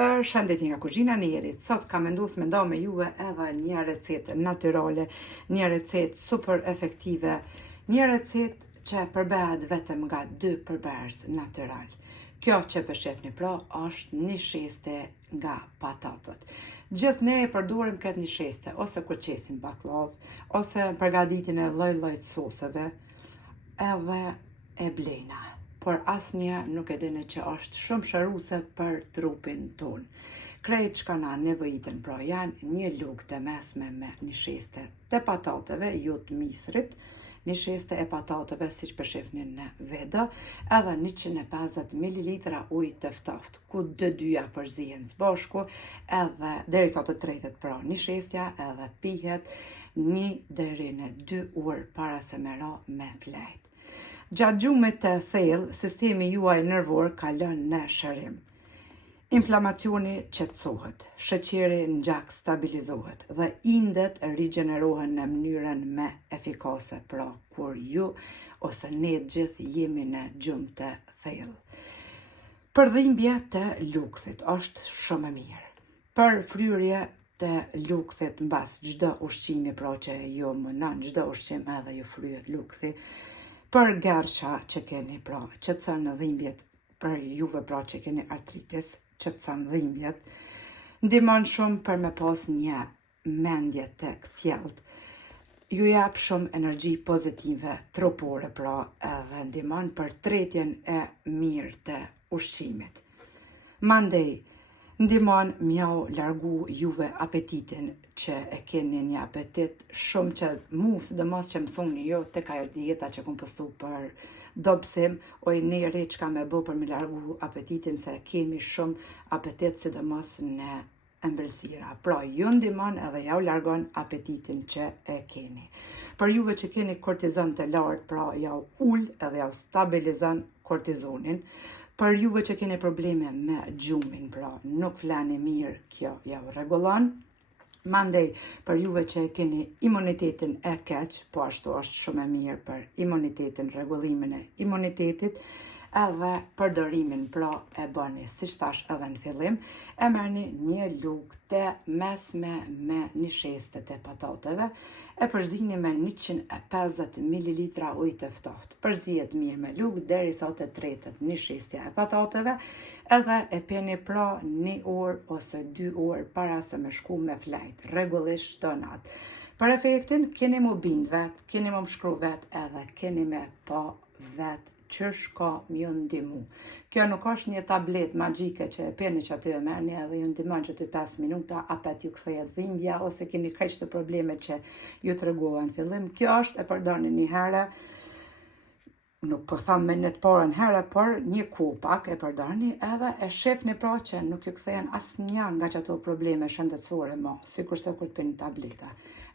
Për shëndetje nga kuzhina e Nerit. Sot kam vendosur me nda me juve edhe një recetë natyrale, një recetë super efektive, një recetë që përbehet vetëm nga 2 përbërës natyral. Kjo që për shefni pra është një sheste nga patatot. Gjithë ne e përdorim këtë një sheste, ose kur qesim baklav, ose përgatitjen e lloj-lloj soseve, edhe e blejna. Por asnjë nuk e dini që është shumë shëruese për trupin ton. Krejt çka na nevojiten pra janë një lugë të mesme me një sheste të patateve, jo të misrit, një sheste e patateve siç po shihni në video, edhe 150 ml ujë të ftoftë, ku dyja përzihen së bashku, edhe derisa të tretet pra një shestja, edhe pihet 1 deri në 2 orë para se me ra me flejt. Gjatë gjumit të thellë, sistemi juaj nervor kalon në shërim. Inflamacioni qetësohet, sheqeri në gjak stabilizohet dhe indet rigjenerohen në mënyrën më efikase, pra kur ju ose ne gjithë jemi në gjumë të thellë. Përdhimbje të lukthit është shumë e mirë. Për fryrje të lukthit mbas çdo ushqimi, pra që ju mënon çdo ushqim edhe ju fryhet lukthi. Për gersha që keni pra qetëson dhimbjet, për juve pra që keni artritis, qetëson dhimbjet, ndihmon shumë për me pas një mendje të kthjellët. Ju jap shumë energji pozitive trupore pra edhe ndihmon për tretjen e mirë të ushqimit. Mandej ndihmon m'jau largu juve apetitin që e keni një apetit shumë që mu, sidomos që më thoni jo tek ajo dieta që kom postu për dobësim, o i neri çka me bo për me largu apetitin, se kemi shumë apetit sidomos në ëmbëlsira. Pra ju ndihmon edhe jau largon apetitin që e keni. Për juve që keni kortizon të lartë, pra jau ul edhe jau stabilizon kortizonin. Për juve që keni probleme me gjumin, pra nuk flani mirë, kjo jau rregullon. Mandej për juve që keni imunitetin e keq, po ashtu është shumë e mirë për imunitetin, rregullimin e imunitetit, edhe përdorimin pra e bëni, siç thash edhe në fillim, e merrni një lugë të mesme me një sheste të patateve, e përzini me 150 ml ujë të ftoftë. Përzihet mirë me lugë derisa të tretet një shestja e patateve, edhe e peni pra 1 orë ose 2 orë para se me shku me flejt, rregullisht çdo natë. Për efektin keni mu bind vet, keni mu shkru vet, edhe keni me pa vet qysh ka m'ju ndihmu. Kjo nuk është një tablet magjike që e peni që aty e merrni edhe ju ndihmon që të 5 minuta apet ju kthehet dhimbja ose keni kaq të probleme që ju tregova në fillim. Kjo është e përdorni një herë, nuk po tham me në të parën herë, por një kupak e përdorni edhe e shefni pra që nuk ju kthehen asnjë nga ato probleme shëndetësore më, sikurse kur pini tableta.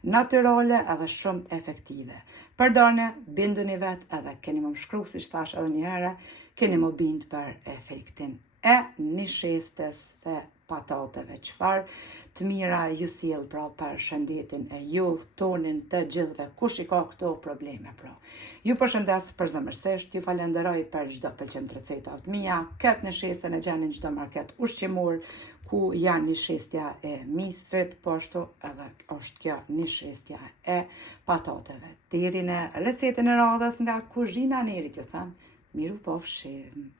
Natyrale edhe shumë efektive. Përdorni, binduni vet edhe keni më shkru, siç thash edhe një herë, keni më bind për efektin e një shestes të patateve. Çfarë të mira ju sjell pra për shëndetin e ju, tonin të gjithëve, kush i ka këto probleme pra. Ju përshëndes përzemërsisht, ju falenderoj për çdo pëlqim të recetave të mia. Këtë në shestën e gjeni në çdo market ushqimor, ku janë një shestja e misrit, po ashtu edhe është kjo një shestja e patateve. Deri në recetën e radhës nga kuzhina e Nerit, ju them, miru pafshim.